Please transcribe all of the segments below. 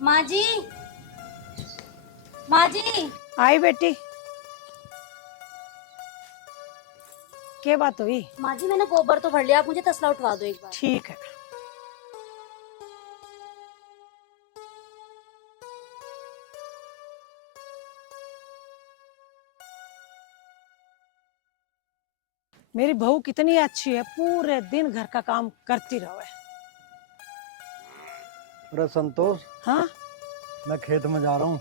माँ जी, माँ जी। आई बेटी, क्या बात हुई? माँ जी मैंने गोबर तो भर लिया, आप मुझे तसला उठवा दो एक बार। ठीक है। मेरी बहू कितनी अच्छी है, पूरे दिन घर का काम करती रहे। अरे संतोष, हाँ मैं खेत में जा रहा हूँ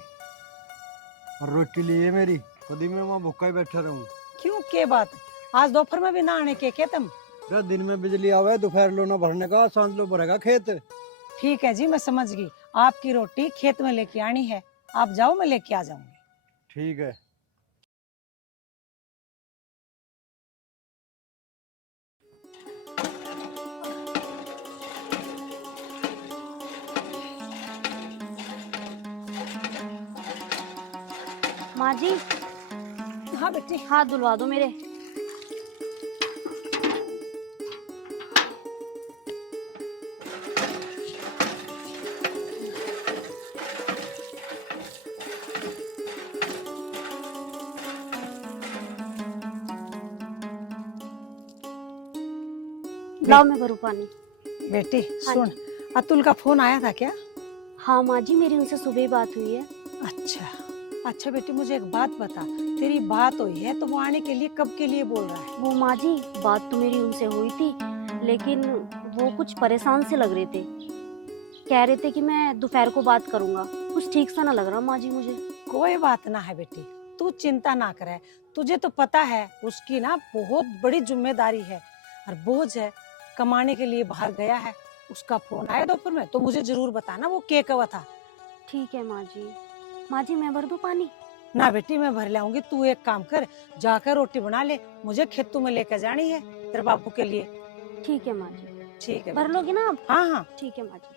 और रोटी लिए मेरी कभी मैं वहाँ भूखा ही बैठा रहूँ। क्यों, क्या बात है? आज दोपहर में भी नहाने के क्या तुम? अरे दिन में बिजली आवे, दोपहर लो ना भरने का, सांझ लो भरेगा खेत। ठीक है जी, मैं समझ गई। आपकी रोटी खेत में लेके आनी है, आप जाओ, मैं लेके आ जाऊंगी। ठीक है। माँ जी, हाँ बेटी। हाथ धुलवा दो मेरे। लाओ मैं भरूं पानी। बेटी हाँ सुन, अतुल का फोन आया था क्या? हाँ माँ जी, मेरी उनसे सुबह ही बात हुई है। अच्छा अच्छा बेटी, मुझे एक बात बता, तेरी बात हुई है तो वो आने के लिए कब के लिए बोल रहा है? वो माँ जी, बात तो मेरी उनसे हुई थी, लेकिन वो कुछ परेशान से लग रहे थे। कह रहे थे कि मैं दोपहर को बात करूंगा। कुछ ठीक सा ना लग रहा माँ जी मुझे। कोई बात ना है बेटी, तू चिंता ना करे। तुझे तो पता है उसकी ना बहुत बड़ी जिम्मेदारी है और बोझ है, कमाने के लिए बाहर गया है। उसका फोन आया दोपहर में तो मुझे जरूर बताना वो क्या कवा था। ठीक है माँ जी। माँ जी मैं भर दूं पानी? ना बेटी, मैं भर लाऊंगी। तू एक काम कर, जाकर रोटी बना ले, मुझे खेतों में लेकर जानी है तेरे बाबू के लिए। ठीक है माँ जी। ठीक है भर लोगे ना आप? हाँ हाँ। ठीक है माँ जी।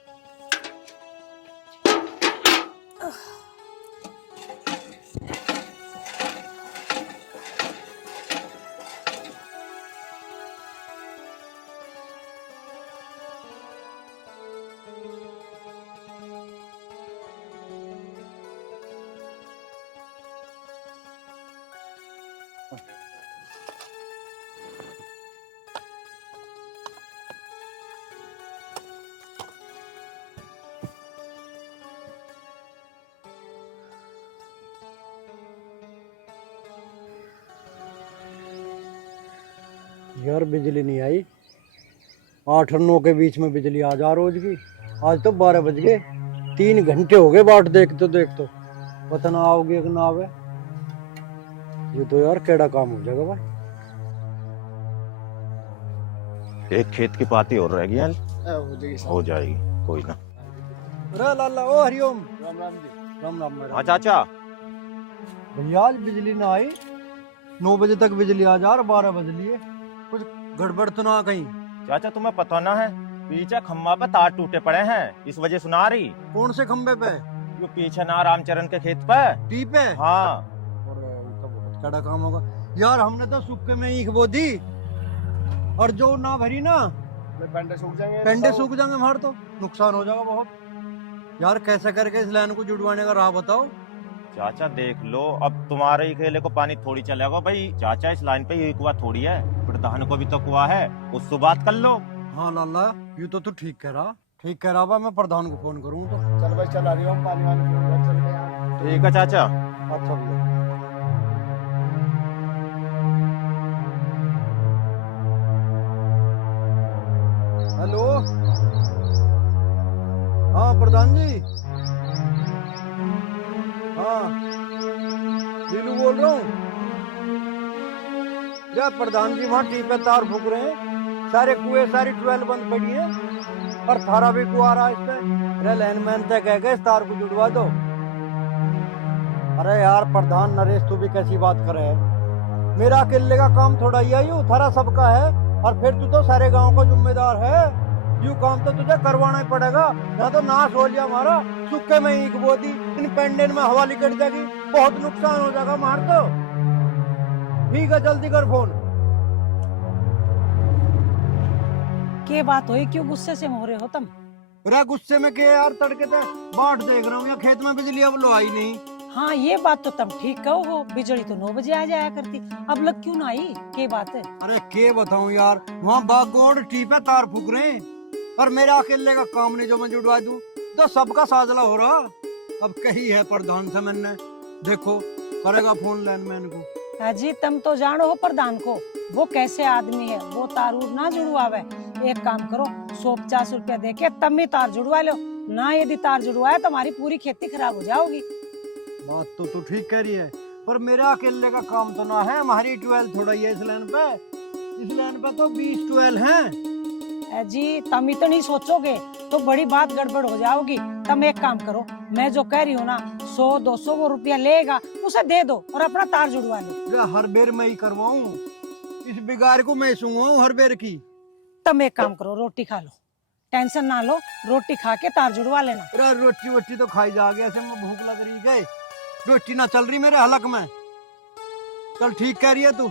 यार बिजली नहीं आई, 8 और 9 के बीच में बिजली आ जा रोज की। आज तो 12 बज गए, 3 घंटे हो गए बाट देख तो पता ना आओगे कि ना आवे। ये तो यार केड़ा काम हो जाएगा भाई। एक खेत की पाती और रह गई है। हो जाएगी, कोई ना। अरे लाला, ओ हरिओम। राम राम जी। राम राम हाँ चाचा। भैया आज बिजली ना आई, 9 बजे तक बिजली आ जा और 12 बज लिए। कुछ गड़बड़ तो ना कहीं? चाचा तुम्हें पता ना है, पीछे खम्बा पे तार टूटे पड़े हैं, इस वजह सुना रही। कौन से खंबे पे? जो पीछे ना रामचरण के खेत पे। टी पे? हाँ। और ये तो बहुत कड़ा काम होगा यार। हमने तो सूखे में ईख बो दी और जो ना भरी ना, पेंडे सूख जाएंगे हमारे, तो नुकसान हो जाएगा बहुत। यार कैसे करके इस लाइन को जुड़वाने का राह बताओ। चाचा देख लो, अब तुम्हारे ही खेले को पानी थोड़ी चलेगा भाई। चाचा इस लाइन पे ये कुआ थोड़ी है, प्रधान को भी तो कुआ है, उससे बात कर लो। हाँ लाला, ये तो तू ठीक कह रहा बा। मैं प्रधान को फोन करूँ तो? चल भाई, चल आ रही हूँ पानी वानी। ठीक है चाचा। अच्छा भैया। हेलो, हाँ प्रधान जी। हाँ लीलू बोल रहा हूँ। यार प्रधान जी वहाँ टी पे तार फूक रहे हैं, सारे कुएं सारी ट्वेल्व बंद पड़ी है और थारा भी कुआ रहा है इस पे। अरे लाइनमैन तय कह गए इस तार को जुड़वा दो। अरे यार प्रधान नरेश, तू भी कैसी बात करे है? मेरा अकेले का काम थोड़ा ही है, यूं थारा सबका है। और फिर तू तो सारे गांव का जिम्मेदार है, यूं काम तो तुझे करवाना ही पड़ेगा। यहाँ तो नाश हो लिया हमारा, सूखे में ईख बो दी, इन पेंडेन में हवा निकल जाएगी, बहुत नुकसान हो जाएगा हमार तो। ठीक है, जल्दी कर फोन। क्या बात हुई, क्यों गुस्से से हो रहे हो तुम? अरे गुस्से में के यार, तड़के ते बाट देख रहा हूँ या खेत में बिजली अब लो आई नहीं। हाँ ये बात तो तुम ठीक कहो हो, बिजली तो 9 बजे आ जाया करती, अब लग क्यों ना आई, के बात है? अरे के बताऊं यार, वहाँ बागोड़ टीप है, तार फूक रहे हैं, पर मेरा अकेले का काम नहीं जो मैं जुड़वा दूं, तो सबका साजला हो रहा। अब कही है प्रधान से मैंने, देखो करेगा फोन लाइनमैन को। अजी तुम तो जानो हो प्रधान को, वो कैसे आदमी है, वो तार ना जुड़वावे। एक काम करो, 150 रुपया देके तब ही तार जुड़वा लो ना, यदि तार जुड़वाया तो हमारी पूरी खेती खराब हो जाओगी। बात तो तू ठीक कह रही है, पर मेरा अकेले का काम तो ना है, हमारी 12 थोड़ा ही है इस लाइन पे, इस लाइन पे तो 20-12 हैं। जी तुम इतनी सोचोगे तो बड़ी बात गड़बड़ हो जाओगी। तुम एक काम करो, मैं जो कह रही हूँ ना, 100-200 वो रुपया लेगा, उसे दे दो और अपना तार जुड़वा लो। हर बेर मैं ही करवाऊं, इस बिगाड़ को मैं सूंघाऊं हर बेर की। तुम एक काम करो, रोटी खा लो, टेंशन ना लो, रोटी खा के तार जुड़वा लेना। अरे रोटी वोटी तो खाई जाओगे, ऐसे में भूख लग रही है, रोटी ना चल रही मेरे हलक में। चल ठीक कह रही है तू,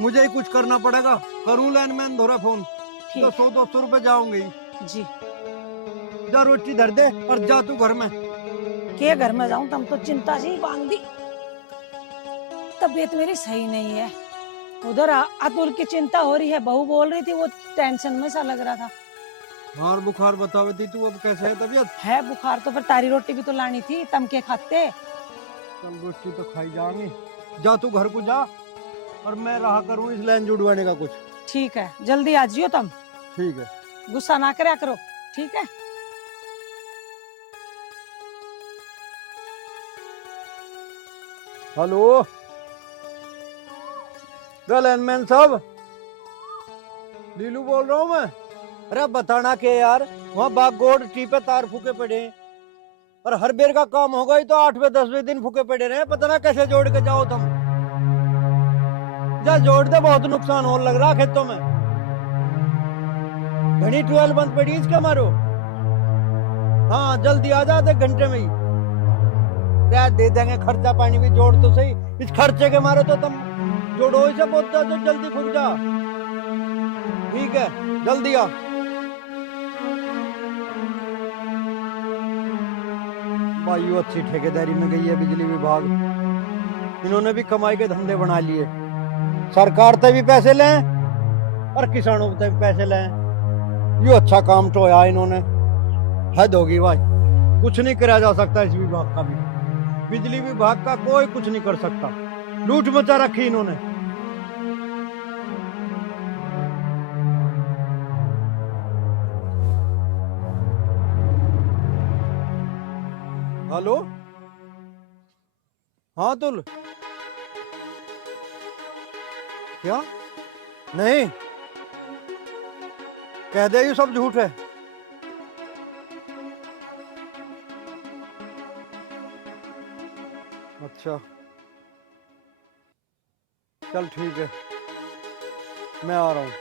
मुझे ही कुछ करना पड़ेगा, करूं लाइनमैन धोरा फोन, तो 100-200 रुपए जाऊंगे जी। जा रोटी धर दे और जा तू घर में। के घर में जाऊं, तुम तो चिंता जी बांध दी। तबीयत मेरी सही नहीं है, उधर अतुल की चिंता हो रही है, बहू बोल रही थी, वो टेंशन में सा लग रहा था। हार बुखार बतावे थी तू, अब कैसे है तबीयत? है बुखार तो फिर तारी रोटी भी तो लानी थी, तम के खाते। चल रोटी तो खाई जाएंगे, जा तू घर को जा, और मैं रहा करूं इस लाइन जुड़वाने का कुछ। ठीक है, जल्दी आ जियो तुम। ठीक है, गुस्सा ना करया करो, ठीक है? हेलो लाइनमैन साहब, लीलू बोल रहा हूँ मैं। अरे बताना के यार, वहाँ बागोड़ टी पे तार फूके पड़े हैं, और हर बेर का काम होगा ही तो 8वें-10वें दिन फूके पड़े रहे, पता ना कैसे जोड़ के जाओ तुम। जा जोड़ दे, बहुत नुकसान हो लग रहा खेतों में, घनी 12 बंद पड़ी इसका मारो। हाँ जल्दी आ जा, आधे घंटे में ही दे देंगे, खर्चा पानी भी जोड़ तो सही, इस खर्चे के मारो तो तुम जोड़ो इसे बहुत जो जल्दी फूक जा। ठीक है जल्दी आ। भाई अच्छी ठेकेदारी में गई है बिजली विभाग, इन्होंने भी कमाई के धंधे बना लिए, सरकार से भी पैसे लें और किसानों से भी पैसे लें, यो अच्छा काम तो है इन्होंने, हद होगी भाई, कुछ नहीं करा जा सकता इस विभाग का भी, बिजली विभाग का कोई कुछ नहीं कर सकता, लूट मचा रखी इन्होंने। हेलो हाँ तुल, क्या नहीं कह दे, ये सब झूठ है। अच्छा चल ठीक है, मैं आ रहा हूँ।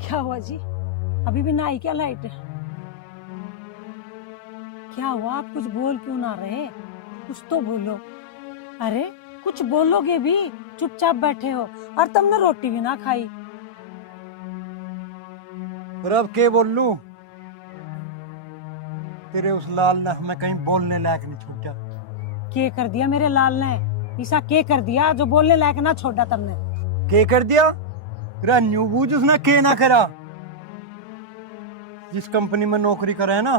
क्या हुआ जी, अभी भी ना आई क्या लाइट? क्या हुआ, आप कुछ बोल क्यों ना रहे, कुछ तो बोलो। अरे कुछ बोलोगे भी, चुपचाप बैठे हो, और तुमने रोटी भी ना खाई। अब के बोल लूं, तेरे उस लाल ने हमें कहीं बोलने लायक नहीं छूटा। के कर दिया मेरे लाल ने, ऐसा के कर दिया जो बोलने लायक ना छोड़ा तुमने? के कर दिया? न्यू बूझ उसने के ना करा। जिस कंपनी में नौकरी करा है ना,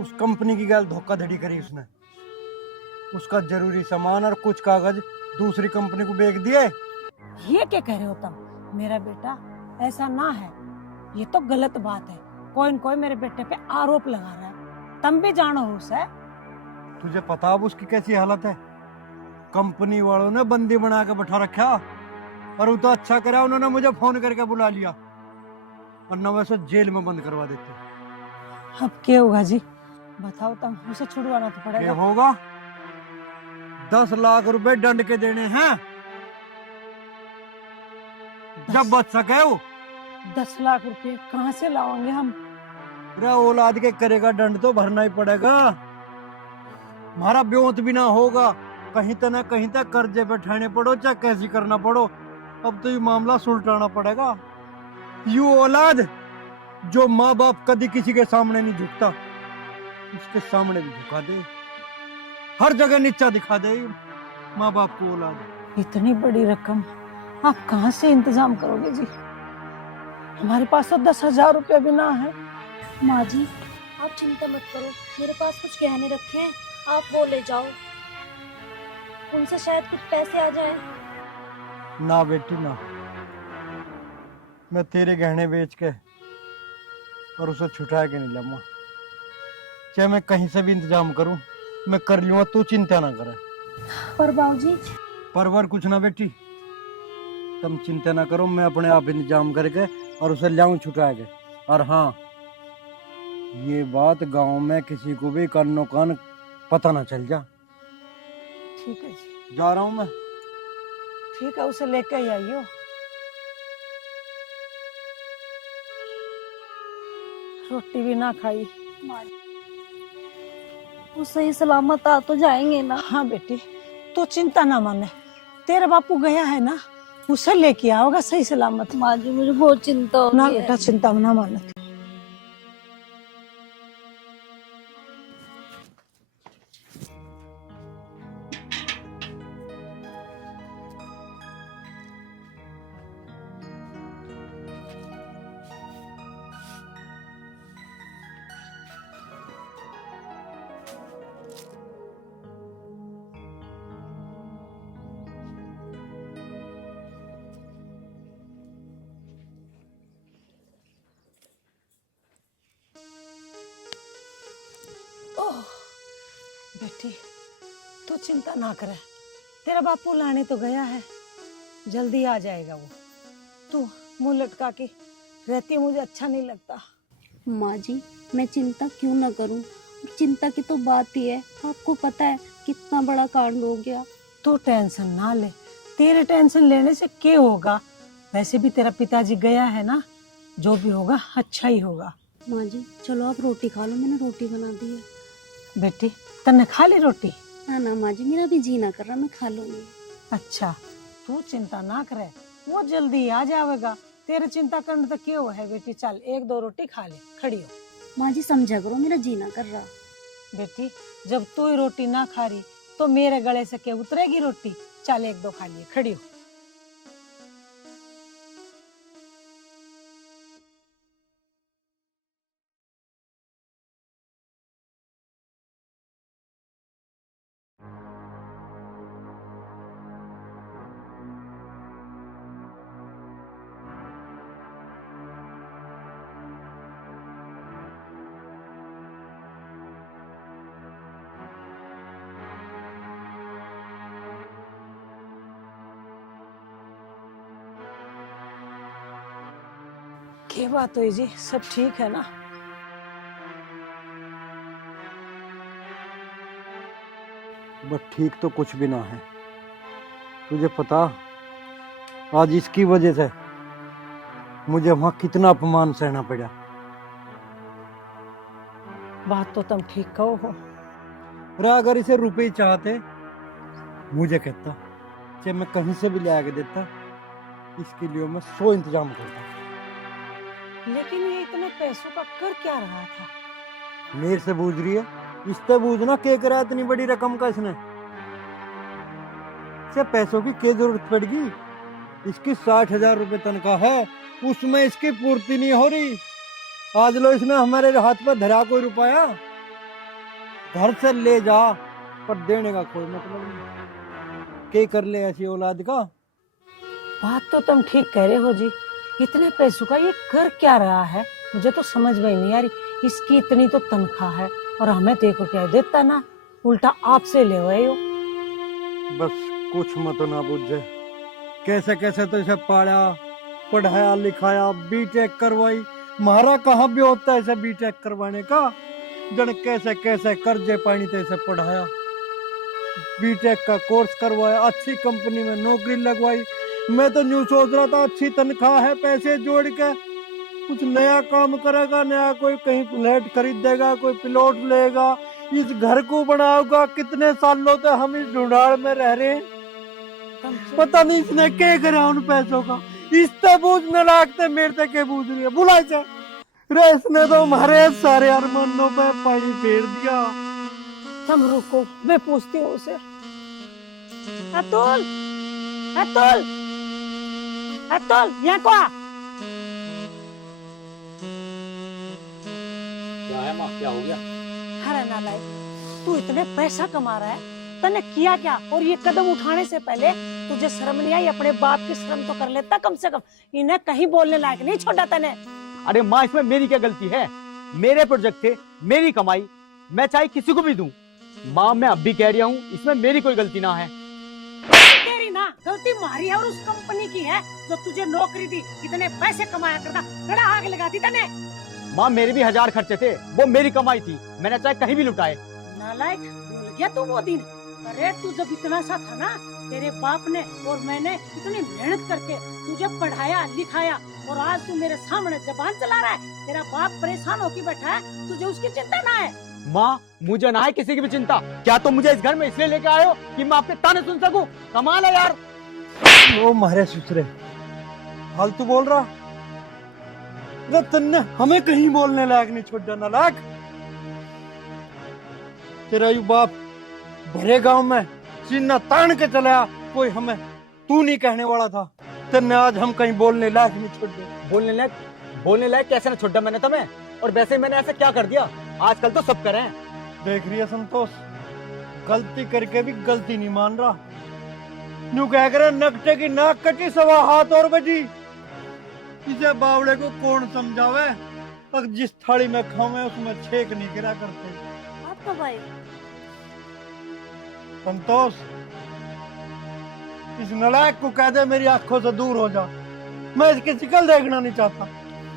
उस कंपनी की गैल धोखाधड़ी करी उसने, उसका जरूरी सामान और कुछ कागज दूसरी कंपनी को बेच दिए। ये क्या कह रहे हो तुम? मेरा बेटा ऐसा ना है, ये तो गलत बात है, कोई न कोई मेरे बेटे पे आरोप लगा रहा है। तुम भी जानो उस है। तुझे पता अब उसकी कैसी हालत है? कंपनी वालों ने बंदी बना के बैठा रखा, और वो तो अच्छा करा उन्होंने मुझे फोन करके बुला लिया, वरना वैसे जेल में बंद करवा देते। अब क्या होगा जी, बताओ, तुम उसे छुड़वाना तो क्या पड़ेगा। होगा? 10 लाख रुपए दंड के देने हैं, जब बच सके वो। 10 लाख रुपए कहाँ से लाओगे हम? रे औलाद के करेगा दंड तो भरना ही पड़ेगा। हमारा ब्योत भी ना होगा, कहीं तो ना कहीं तक कर्जे पे ठहने पड़ो, चाहे कैसी करना पड़ो। अब तो ये मामला सुलटाना पड़ेगा। यू औलाद जो माँ बाप कभी किसी के सामने नहीं झुकता, उसके सामने भी झुका दे, हर जगह नीचा दिखा दे माँ बाप को औलाद। इतनी बड़ी रकम आप कहाँ से इंतजाम करोगे जी? हमारे पास तो 10,000 रुपया भी ना है। माँ जी आप चिंता मत करो, मेरे पास कुछ गहने रखे हैं, आप वो ले जाओ, उनसे शायद कुछ पैसे आ जाए। ना बेटी ना, मैं तेरे गहने बेच के और उसे छुटा के नहीं लूंगा। चाहे मैं कहीं से भी इंतजाम करूं, मैं कर लूंगा, तू चिंता ना करे। पर बाबूजी। परवर कुछ ना बेटी, तुम चिंता ना करो, मैं अपने आप इंतजाम करके और उसे लाऊं छुटा के। और हाँ, ये बात गांव में किसी को भी कानो कान पता ना चल जा। ठीक है जी, जा रहा हूं मैं। ठीक है, उसे लेके ही आइयो। रोटी भी ना खाई। वो सही सलामत आ तो जाएंगे ना? हाँ बेटी, तो चिंता ना माने, तेरा बापू गया है ना, उसे लेके आओगा सही सलामत। माँ जी मुझे बहुत चिंता हो ना रही है। बेटा, चिंता ना माने। ओह बेटी, तू चिंता ना करे, तेरा बापू लाने तो गया है, जल्दी आ जाएगा वो। तू मुंह लटका के रहती है, मुझे अच्छा नहीं लगता। माँ जी मैं चिंता क्यों ना करूं, चिंता की तो बात ही है, आपको पता है कितना बड़ा कांड हो गया। तू टेंशन ना ले, तेरे टेंशन लेने से क्या होगा, वैसे भी तेरा पिताजी गया है ना, जो भी होगा अच्छा ही होगा। माँ जी चलो आप रोटी खा लो, मैंने रोटी बना दी है। बेटी तन्ने खा ली रोटी? ना ना माँ जी मेरा भी जी ना कर रहा, मैं खा लूंगी। अच्छा, तू चिंता ना करे, वो जल्दी आ जाएगा, तेरे चिंता करने तो क्यों है बेटी। चल 1-2 रोटी खा ले, खड़ी हो। माँ जी समझा करो, मेरा जी ना कर रहा। बेटी जब तू ही रोटी ना खा रही तो मेरे गले से क्या उतरेगी रोटी। चल 1-2 खा लिए, खड़ी हो। क्या बात हुई जी, सब ठीक है ना? बस ठीक तो कुछ भी ना है। तुझे पता, आज इसकी वजह से मुझे वहां कितना अपमान सहना पड़ा। बात तो तुम ठीक कहो हो। और अगर इसे रुपए चाहते मुझे कहता, चाहे मैं कहीं से भी ले आके देता, इसके लिए मैं 100 इंतजाम करता। लेकिन ये इतने पैसों का कर क्या रहा था? मेरे से बूझ रही है, इससे बूझना क्या करा इतनी बड़ी रकम का इसने। इसे पैसों की क्या जरूरत पड़गी? इसकी 60,000 रुपए तनख्वाह है, उसमें इसकी पूर्ति नहीं हो रही। आज लो इसने हमारे हाथ पर धरा कोई रुपया, घर से ले जा पर देने का कोई मतलब नहीं। क्या कर ले ऐसी औलाद का? बात तो तुम ठीक कह रहे हो जी, इतने पैसों का ये कर क्या रहा है, मुझे तो समझ में ही नहीं आ रही। इसकी इतनी तो तनख्वाह है और हमें तो 1 रुपया देता ना, उल्टा आपसे ले हुए हो। बस कुछ मत ना बुझे, कैसे कैसे तो इसे पाला, पढ़ाया लिखाया, बीटेक करवाई। मारा कहाँ भी होता है इसे बीटेक करवाने का, जन कैसे कैसे कर्जे पानी तो इसे पढ़ाया, बीटेक का कोर्स करवाया, अच्छी कंपनी में नौकरी लगवाई। मैं तो न्यू सोच रहा था अच्छी तनख्वाह है, पैसे जोड़ के कुछ नया काम करेगा, नया कोई कहीं फ्लैट खरीद देगा, कोई प्लॉट लेगा, इस घर को बनाएगा। कितने सालों से हम इस ढूंढाड़ में रह रहे हैं, पता नहीं इसने क्या करा उन पैसों का। इससे बूझने लागते मेरे से के बूझ रही है, बुला से रे, इसने तो हमारे सारे अरमानों पे पानी फेर दिया। तुम रुको, मैं पूछती हूँ उसे। अतुल, अतुल, अतुल, यहाँ को आ। क्या है माँ, क्या हो गया? अरे नालायक, तू इतने पैसा कमा रहा है, तने किया क्या? और ये कदम उठाने से पहले तुझे शर्म नहीं आई? अपने बाप की शर्म तो कर लेता कम से कम। इन्हें कहीं बोलने लायक नहीं छोड़ा तने। अरे माँ, इसमें मेरी क्या गलती है? मेरे प्रोजेक्ट थे, मेरी कमाई, मैं चाहे किसी को भी दूं। माँ, मैं अब भी कह रहा हूँ, इसमें मेरी कोई गलती ना है। तेरी ना गलती मारी है, और उस कंपनी की है जो तुझे नौकरी दी, इतने पैसे कमाया करता, बड़ा आग लगा दी तने। माँ, मेरे भी 1000 खर्चे थे, वो मेरी कमाई थी, मैंने चाहे कहीं भी लुटाए। नालायक, भूल गया तू वो दिन? अरे तू जब इतना सा था ना, तेरे बाप ने और मैंने इतनी मेहनत करके तुझे पढ़ाया लिखाया, और आज तू मेरे सामने जबान चला रहा है। तेरा बाप परेशान होकर बैठा है, तुझे उसकी चिंता ना है? माँ, मुझे ना है किसी की भी चिंता। क्या तुम मुझे इस घर में इसलिए लेके आए हो कि मैं आपके ताने सुन सकूं? कमाल है यार। ओ मारे ससुरे, फालतू बोल रहा, तन्ने हमें कहीं बोलने लायक नहीं छोड़ देना लायक। तेरा यू बाप भरे गांव में सीना तान के चला, कोई हमें तू नहीं कहने वाला था, तन्ने आज हम कहीं बोलने लायक नहीं छोड़ दे। बोलने लायक कैसे ना छोड़ा मैंने तुम्हें? और वैसे मैंने ऐसा क्या कर दिया? आजकल तो सब करें। देख रही है संतोष, गलती करके भी गलती नहीं मान रहा। न्यू कह कर नकटे की नाक कटी, सवा हाथ और बजी। इसे बावड़े को कौन समझावे, तक जिस थाली में खावे उसमें छेक नहीं गिरा करते। आप कब आए? संतोष, इस नलायक को कह दे मेरी आंखों से दूर हो जा, मैं इसकी शिकल देखना नहीं चाहता।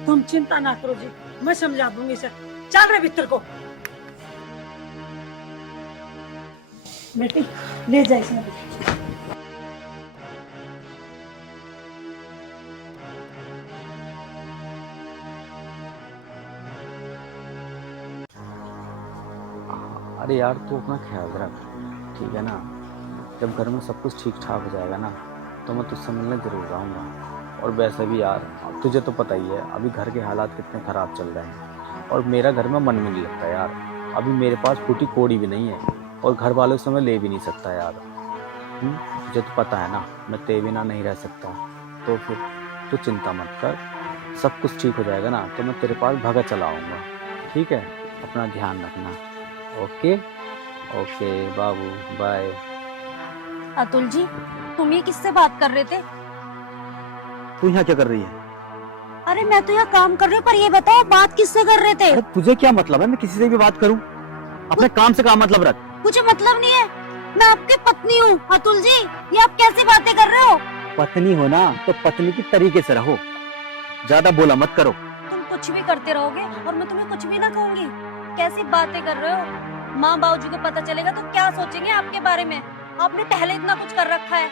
तुम चिंता ना करो जी, मैं समझा दूंगी इसे। चल रहे भीतर को, बेटी ले जा इसमें। अरे यार, तू अपना ख्याल रख, ठीक है ना? जब घर में सब कुछ ठीक ठाक हो जाएगा ना, तो मैं तुझसे मिलने जरूर आऊँगा। और वैसे भी यार, तुझे तो पता ही है अभी घर के हालात कितने ख़राब चल रहे हैं, और मेरा घर में मन भी नहीं लगता यार। अभी मेरे पास फूटी कोड़ी भी नहीं है, और घर वालों से मैं ले भी नहीं सकता यार। तुझे तो पता है ना, मैं तेरे बिना नहीं रह सकता। तो फिर तू चिंता मत कर, सब कुछ ठीक हो जाएगा ना, तो मैं तेरे पास भगत चला आऊँगा, ठीक है? अपना ध्यान रखना। ओके ओके बाबू, बाय। अतुल जी, तुम ये किससे बात कर रहे थे? तू यहाँ क्या कर रही है? अरे मैं तो यहाँ काम कर रही हूँ, पर ये बताओ बात किससे कर रहे थे? अरे तुझे क्या मतलब है मैं किसी से भी बात करूं? अपने काम से काम मतलब रख। मुझे मतलब नहीं है, मैं आपकी पत्नी हूँ। अतुल जी, ये आप कैसी बातें कर रहे हो? पत्नी हो ना, तो पत्नी की तरीके से रहो, ज्यादा बोला मत करो। तुम कुछ भी करते रहोगे और मैं तुम्हें कुछ भी ना कहूंगी? कैसी बातें कर रहे हो? माँ बाबूजी को पता चलेगा तो क्या सोचेंगे आपके बारे में? आपने पहले इतना कुछ कर रखा है।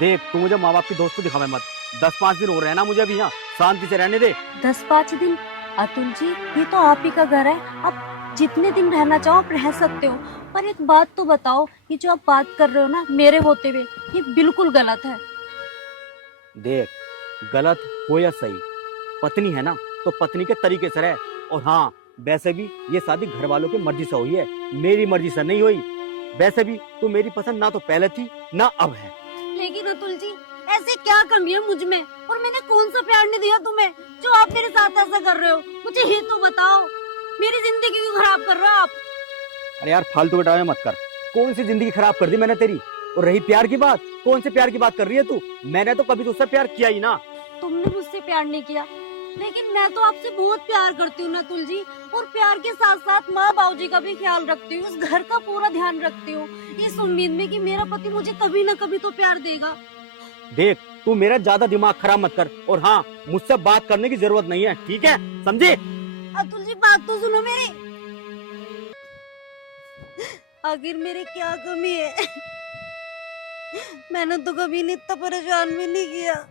देख, तू मुझे माँ बाप की दोस्ती दिखावे मत। 10-5 दिन हो रहे हैं ना मुझे अभी यहाँ, शांति से रहने दे। 10-5 दिन? अतुल जी, ये तो आप ही का घर है, आप जितने दिन रहना चाहो आप रह सकते हो। पर एक बात तो बताओ, ये जो आप बात कर रहे हो ना मेरे होते हुए, ये बिल्कुल गलत है। देख, गलत हो या सही, पत्नी है ना तो पत्नी के तरीके से रहे। और हाँ, वैसे भी ये शादी घर वालों की मर्जी से हुई है, मेरी मर्जी से नहीं हुई। वैसे भी तू मेरी पसंद ना तो पहले थी ना अब है। लेकिन अतुल जी, ऐसी क्या कमी है मुझ में, और मैंने कौन सा प्यार नहीं दिया तुम्हें जो आप मेरे साथ ऐसा कर रहे हो? मुझे ये तो बताओ, मेरी जिंदगी क्यों खराब कर रहे हो आप? अरे यार, फालतू के ड्रामे मत कर। कौन सी जिंदगी खराब कर दी मैंने तेरी? और रही प्यार की बात, कौन से प्यार की बात कर रही है तू? मैंने तो कभी तुझसे प्यार किया ही ना। तुमने मुझसे प्यार नहीं किया, लेकिन मैं तो आपसे बहुत प्यार करती हूँ ना अतुल जी, और प्यार के साथ साथ माँ बाबू जी का भी ख्याल रखती हूँ, उस घर का पूरा ध्यान रखती हूँ, इस उम्मीद में कि मेरा पति मुझे कभी ना कभी तो प्यार देगा। देख, तू मेरा ज्यादा दिमाग खराब मत कर, और हाँ, मुझसे बात करने की जरूरत नहीं है, ठीक है? समझे? अतुल जी बात तो सुनो मेरी। आखिर मेरी क्या कमी है? मैंने तो कभी इतना परेशान भी नहीं किया।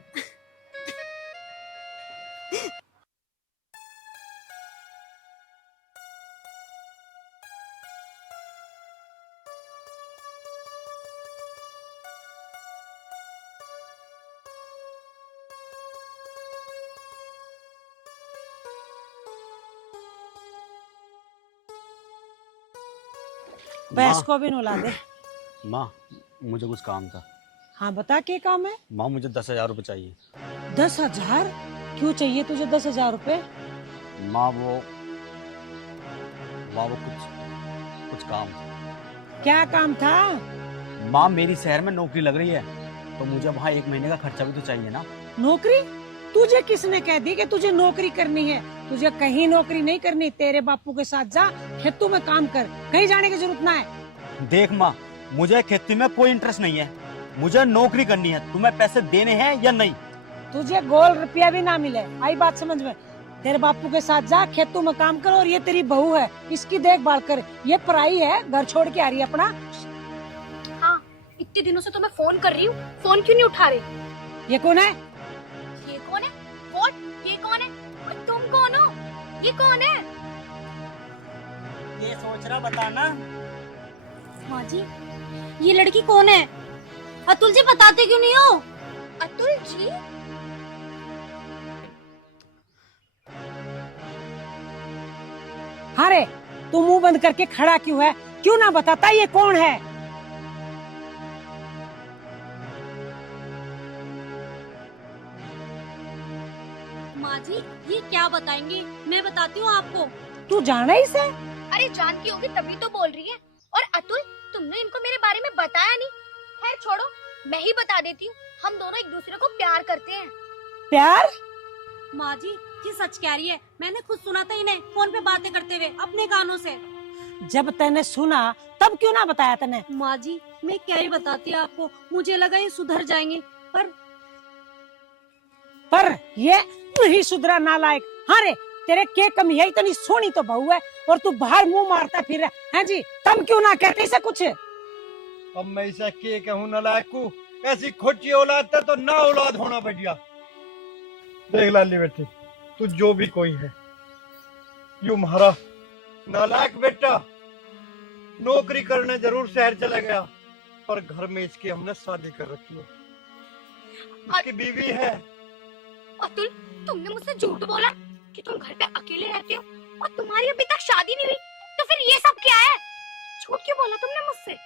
भैंस को भी नुला दे। माँ, मुझे कुछ काम था। हाँ बता, क्या काम है? माँ, मुझे 10,000 रुपये चाहिए। 10,000? क्यों चाहिए तुझे 10,000 रुपए? माँ, वो कुछ काम था। क्या काम था? माँ, मेरी शहर में नौकरी लग रही है, तो मुझे वहाँ 1 महीने का खर्चा भी तो चाहिए ना। नौकरी? तुझे किसने कह दी कि तुझे नौकरी करनी है? तुझे कहीं नौकरी नहीं करनी। तेरे बापू के साथ जा, खेतों में काम कर, कहीं जाने की जरूरत ना है। देख माँ, मुझे खेती में कोई इंटरेस्ट नहीं है, मुझे नौकरी करनी है। तुम्हें पैसे देने हैं या नहीं? तुझे गोल रुपया भी ना मिले, आई बात समझ में? तेरे बापू के साथ जा, खेतों में काम कर, और ये तेरी बहू है, इसकी देखभाल कर। ये पराई है, घर छोड़ के आ रही है अपना। हाँ, इतने दिनों से तो मैं फोन कर रही हूँ, फोन क्यों नहीं उठा रहे? ये कौन है? ये कौन है? व्हाट? ये कौन है? और तुम कौन हो? ये कौन है? ये सोच रहा बताना। माँ जी, ये लड़की कौन है? अतुल जी बताते क्यों नहीं हो? अतुल जी? हाँ रे, तू मुंह बंद करके खड़ा क्यों है? क्यों ना बताता ये कौन है? माँ जी, ये क्या बताएंगे? मैं बताती हूँ आपको। तू जाना ही से? अरे जानती होगी तभी तो बोल रही है। और अतुल, तुमने इनको मेरे बारे में बताया नहीं। खैर छोड़ो, मैं ही बता देती हूँ। हम दोनों एक दूसरे को प्यार करते हैं। प्यार? माँ जी, ये सच कह रही है। मैंने खुद सुना था इन्हें फोन पे बातें करते हुए अपने कानों से। जब तैने सुना तब क्यों ना बताया तैने? माँ जी, मैं क्या ही बताती आपको, मुझे लगा ये सुधर जाएंगे, पर ये नहीं सुधरा, नालायक। हाँ रे, तेरे के कमी है? इतनी सोनी तो बहू है, और तू बाहर मुंह मारता फिर है जी। तब क्यों ना कहते इसे कुछ? अब मैं इसे के कहूँ नालायक को? ऐसी खोची औलाद है तो ना औलाद होना बढ़िया। देख लाली बेटी, तू जो भी कोई है, यू मारा नालायक बेटा नौकरी करने जरूर शहर चला गया, पर घर में इसकी हमने शादी कर रखी है, इसकी बीवी है। अतुल, तुमने मुझसे झूठ बोला कि तुम घर पे अकेले रहते हो और तुम्हारी अभी तक शादी नहीं हुई, तो फिर ये सब क्या है? झूठ क्यों बोला तुमने मुझसे?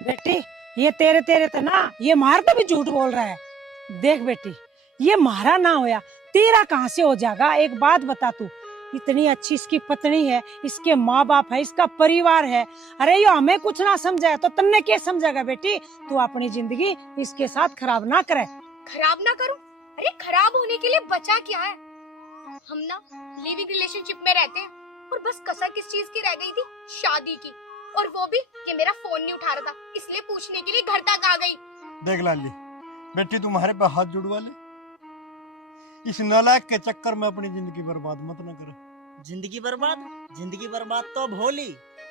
बेटी, ये तेरे तो ना, ये मार तो भी झूठ बोल रहा है। देख बेटी, ये मारा ना होया, तेरा कहाँ से हो जाएगा? एक बात बता, तू इतनी अच्छी इसकी पत्नी है, इसके माँ बाप है, इसका परिवार है। अरे यो हमें कुछ ना समझाया तो तन्ने क्या समझेगा? बेटी, तू अपनी जिंदगी इसके साथ खराब ना करे। खराब ना करूं? अरे खराब होने के लिए बचा क्या है? हम ना लिविंग रिलेशनशिप में रहते हैं, और बस कसर किस चीज की रह गई थी? शादी की। और वो भी ये मेरा फोन नहीं उठा रहा था, इसलिए पूछने के लिए घर तक आ गई। देख लाली बेटी, तुम्हारे पे हाथ जुड़वा ले, इस नालायक के चक्कर में अपनी जिंदगी बर्बाद मत ना करे। जिंदगी बर्बाद? जिंदगी बर्बाद तो अब होली।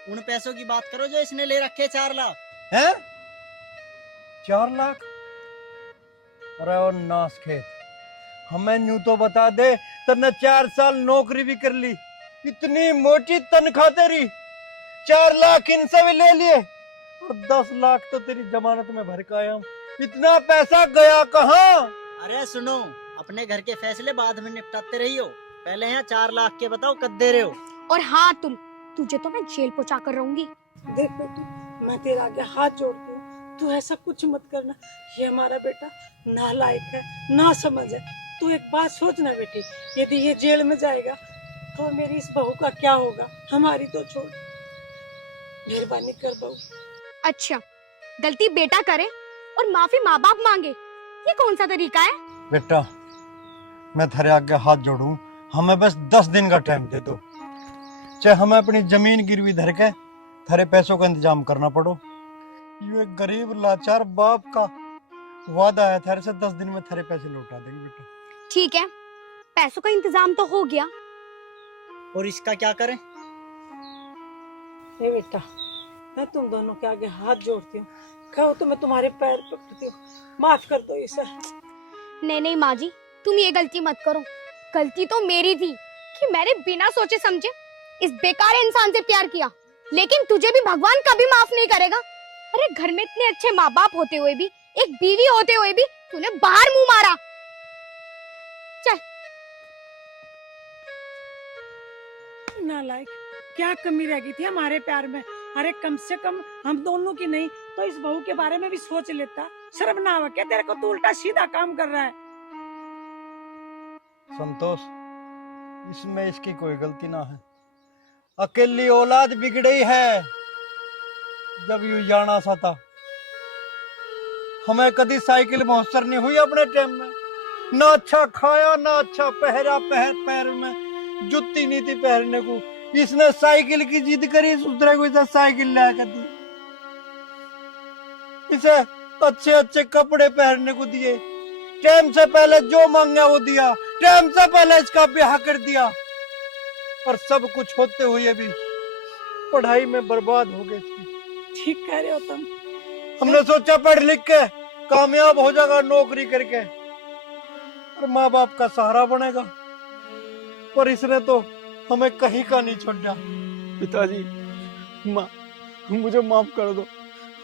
उन पैसों की बात करो जो इसने ले रखे 4 लाख। हैं? 4 लाख? अरे और नास खेत, हमें न्यू तो बता दे, तने 4 साल नौकरी भी कर ली, इतनी मोटी तनख्वाह तेरी, 4 लाख इनसे भी ले लिए, और 10 लाख तो तेरी जमानत में भर के आया हूं। इतना पैसा गया कहाँ? अरे सुनो, अपने घर के फैसले बाद में निपटाते रही हो, पहले यहाँ 4 लाख के बताओ कद दे रहे हो। और हाँ अतुल, तुझे तो मैं जेल पहुंचा कर रहूंगी। देख बेटी, मैं तेरे आगे हाथ जोड़ती हूँ, तू ऐसा कुछ मत करना। ये हमारा बेटा नालायक है, ना समझ है। तू एक बात सोचना बेटी, यदि ये जेल में जाएगा तो मेरी इस बहू का क्या होगा? हमारी तो छोड़, मेहरबानी कर बहू। अच्छा, गलती बेटा करे और माफी माँ बाप मांगे, ये कौन सा तरीका है? बेटा, मैं थारे आगे हाथ जोड़ूं, हमें बस 10 दिन का टाइम दे दो। चाहे हमें अपनी जमीन गिरवी धर के थारे पैसों का इंतजाम करना पड़ो। ये एक गरीब लाचार बाप का वादा है, थारे से 10 दिन में थारे पैसे लौटा देंगे बेटा। ठीक है, पैसों का इंतजाम तो हो गया। और इसका क्या करें? ए बेटा, मैं तुम दोनों के आगे हाथ जोड़ती हूँ, कहो तो मैं तुम्हारे पैर पकड़ती हूँ, माफ कर दो इसे। नहीं नहीं माँ जी, तुम ये गलती मत करो। गलती तो मेरी थी कि मैंने बिना सोचे समझे इस बेकार इंसान से प्यार किया, लेकिन तुझे भी भगवान कभी माफ नहीं करेगा। अरे घर में इतने अच्छे माँ बाप होते हुए भी, एक बीवी होते हुए भी तूने बाहर मुंह मारा। चल। नालायक, क्या कमी रह गई थी हमारे प्यार में? अरे कम से कम हम दोनों की नहीं तो इस बहू के बारे में भी सोच लेता। शर्म ना आवा क्या तेरे को? तू उल्टा सीधा काम कर रहा है। संतोष, इसमें इसकी कोई गलती ना है। अकेली औलाद बिगड़ी है। जब यू जाना सा था, हमें कभी साइकिल महोत्सव नहीं हुई अपने टाइम में। ना अच्छा खाया, ना अच्छा पहरा, पैर में जुत्ती नहीं थी पहनने को। इसने साइकिल की जिद करी, दूसरे को इसे साइकिल ला कर दी। इसे अच्छे अच्छे कपड़े पहनने को दिए, टाइम से पहले जो मांगा वो दिया, टाइम से पहले इसका ब्याह कर दिया। और सब कुछ होते हुए भी पढ़ाई में बर्बाद हो गई थी। ठीक कह रहे हो तुम। हमने सोचा पढ़ लिख के कामयाब हो जाएगा, नौकरी करके और माँ बाप का सहारा बनेगा, पर इसने तो हमें कहीं का नहीं छोड़ा। पिताजी, माँ मुझे माफ कर दो,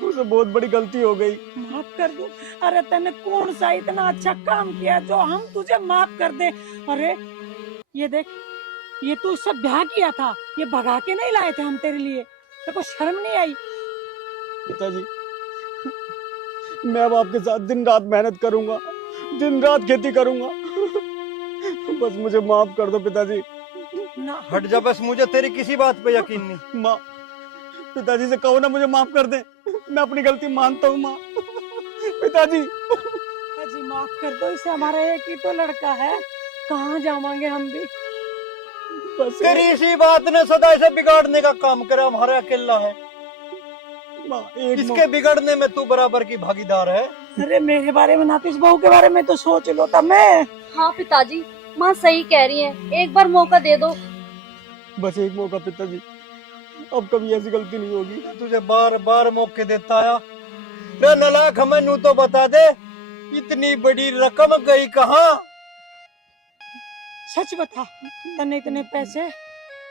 मुझसे बहुत बड़ी गलती हो गई। माफ कर दो? अरे तूने कौन सा इतना अच्छा काम किया जो हम तुझे माफ कर दे? अरे ये देख, ये तू इससे ब्याह किया था, ये भगा के नहीं लाए थे हम तेरे लिए। तेरे को शर्म नहीं आई? पिताजी, मैं अब आपके साथ दिन रात मेहनत करूंगा, दिन रात खेती करूंगा। बस मुझे माफ कर दो पिताजी। ना हट जा बस, मुझे तेरी किसी बात पे यकीन नहीं। माँ, पिताजी से कहो ना मुझे माफ कर दे, मैं अपनी गलती मानता हूँ माँ। पिताजी, जी माफ कर दो इसे, हमारा एक ही तो लड़का है, कहाँ जावांगे हम भी। बस तेरी इसी बात ने सदा इसे बिगाड़ने का काम करा। हमारा अकेला है, माँ, एक इसके बिगड़ने में तू बराबर की भागीदार है। अरे मेरे बारे में ना तो इस बहू के बारे में तो सोच लो था मैं। हाँ पिताजी, माँ सही कह रही है, एक बार मौका दे दो। बस एक मौका पिताजी, अब कभी ऐसी गलती नहीं होगी। तुझे बार बार मौके देता आया। रे नलायक, हमें नू तो बता दे, इतनी बड़ी रकम गई कहाँ? सच बता, तने इतने पैसे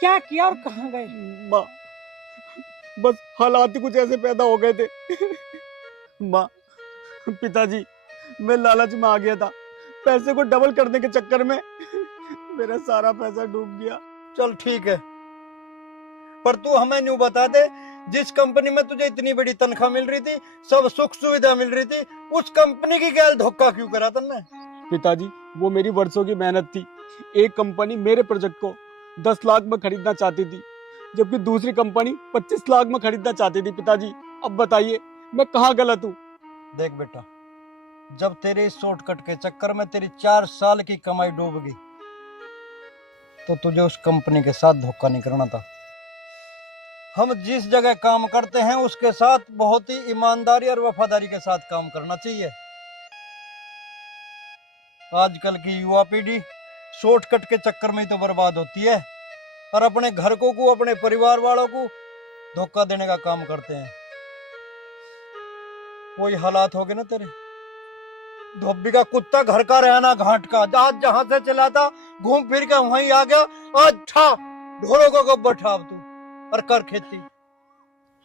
क्या किया और कहाँ गए? माँ, बस हालात ही कुछ ऐसे पैदा हो गए थे। माँ, पिताजी, मैं लालच में आ गया था, पैसे को डबल करने के चक्कर में मेरा सारा पैसा डूब गया। चल ठीक है, पर तू हमें न्यू बता दे, जिस कंपनी में तुझे इतनी बड़ी तनख्वाह मिल रही थी, सब सुख सुविधा मिल रही थी, उस कंपनी की गैल धोखा क्यों करा तुमने? पिताजी, वो मेरी वर्षों की मेहनत थी। एक कंपनी मेरे प्रोजेक्ट को 10 लाख में खरीदना चाहती थी, जबकि दूसरी कंपनी 25 लाख में खरीदना चाहती थी। पिताजी, अब बताइए मैं कहाँ गलत हूँ? देख बेटा, जब तेरे इस शॉर्टकट के चक्कर में तेरी 4 साल की कमाई डूब गई, तो तुझे उस कंपनी के साथ धोखा नहीं करना था। हम जिस जगह काम करते हैं उसके साथ बहुत ही ईमानदारी और वफादारी के साथ काम करना चाहिए। आजकल की युवा पीढ़ी शॉर्टकट के चक्कर में ही तो बर्बाद होती है, और अपने घर को अपने परिवार वालों को धोखा देने का काम करते हैं। वही हालात हो गए ना तेरे। धोबी का कुत्ता घर का रहना घाट का, आज जहां से चला था घूम फिर के वहीं आ गया। आज ठा ढोरों को गब्बर ठा तू और कर खेती।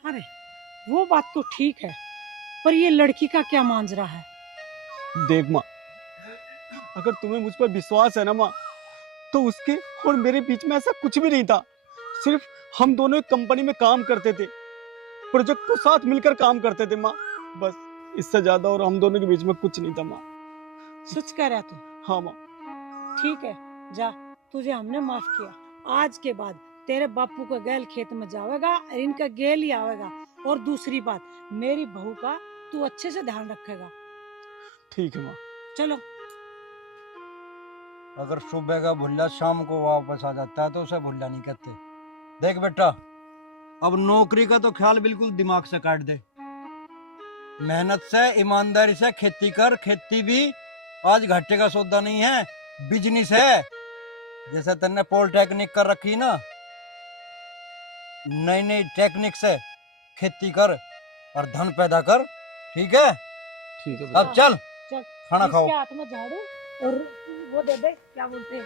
अरे वो बात तो ठीक है, पर ये लड़की का क्या मांजरा है? देख माँ, अगर तुम्हें मुझ पर विश्वास है ना माँ, तो उसके और मेरे बीच में ऐसा कुछ भी नहीं था। सिर्फ हम दोनों एक कंपनी में काम करते थे, प्रोजेक्ट को साथ मिलकर काम करते थे माँ, बस इससे ज्यादा और हम दोनों के बीच में कुछ नहीं था माँ। सच कह रहा तू? हाँ माँ। ठीक है, जा, तुझे हमने माफ किया। आज के बाद तेरे बापू का गैल खेत में जाएगा और इनका गैल ही आवेगा। और दूसरी बात, मेरी बहू का तू अच्छे से ध्यान रखेगा। ठीक है माँ। चलो। अगर सुबह का भुल्ला शाम को वापस आ जाता है तो उसे भुल्ला नहीं कहते। देख बेटा, अब नौकरी का तो ख्याल बिल्कुल दिमाग से काट दे। मेहनत से ईमानदारी से खेती कर। खेती भी आज घाटे का सौदा नहीं है, बिजनेस है। जैसे तेने पॉलिटेक्निक कर रखी ना, नई नई टेक्निक से खेती कर और धन पैदा कर। ठीक है, ठीक है अब चल चल खाना खाओ। इसके हाथ में झाड़ू और वो दे दे, क्या बोलते हैं,